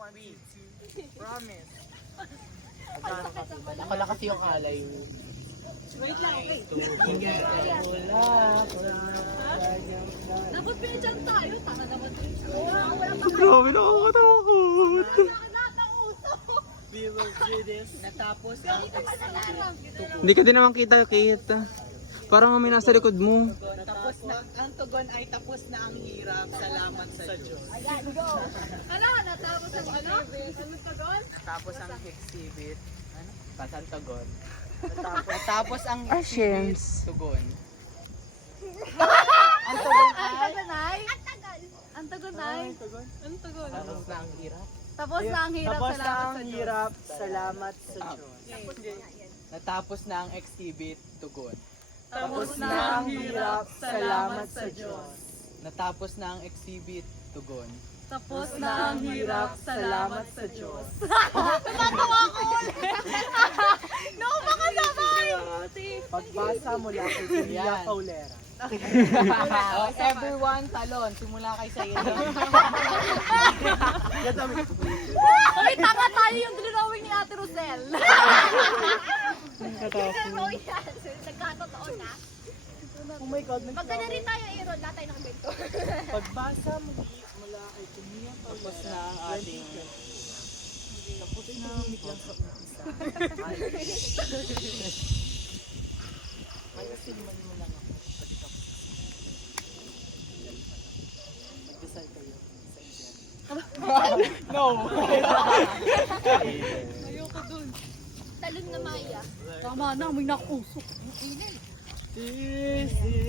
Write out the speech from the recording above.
1, 2, 3. Promise. Akala kasi yung alay. Wait lang, wait. Ingat ako lang. Dapat pinadyan tayo. Tama naman din. Grabe, nakakatakot. Lahat ng uso. We will do this. Natapos ang Hindi ka din naman kita. Parang may nasa likod mo. Tapos na, ang tugon ay tapos na ang hirap. Salamat sa Diyos. Ayan, go. Ano? Natapos ang ano? Ano to doon? Natapos ang exhibit. Ano? Pasan tugon. Natapos ang Ashes. tugon. Ang tagunay? Ang tagunay? Ang tugon? Tapos na ang hirap. Tapos na ang hirap. Tapos na Salamat ang sa Diyos. hirap. Salamat sa Diyos. Natapos na ang exhibit. Tugon. Tapos na ang hirap. Salamat sa Diyos. Natapos na ang exhibit. Tugon. Tapos na ang hirap. Salamat sa Diyos. Tumatawa ko ulit. Nauma ka naman. Pagbasa mula kay Julia Paulera. Everyone, talon. Simula kay sa iyo. Uy, tama tayo yung drawing ni Ate Rosel. Nagkatotoo na. Oh my God, Magkana rin tayo, Aaron. Lahat tayo nakabento. pagbasa mula kay Julia Paulera. Tapos na ang ating... Tapos na ang biglang sa umpisa. Ayusin mo lang ako. Magdasal kayo sa Indian. No! Ayoko dun. Talon na Maya. Tama na, may nakusok. This is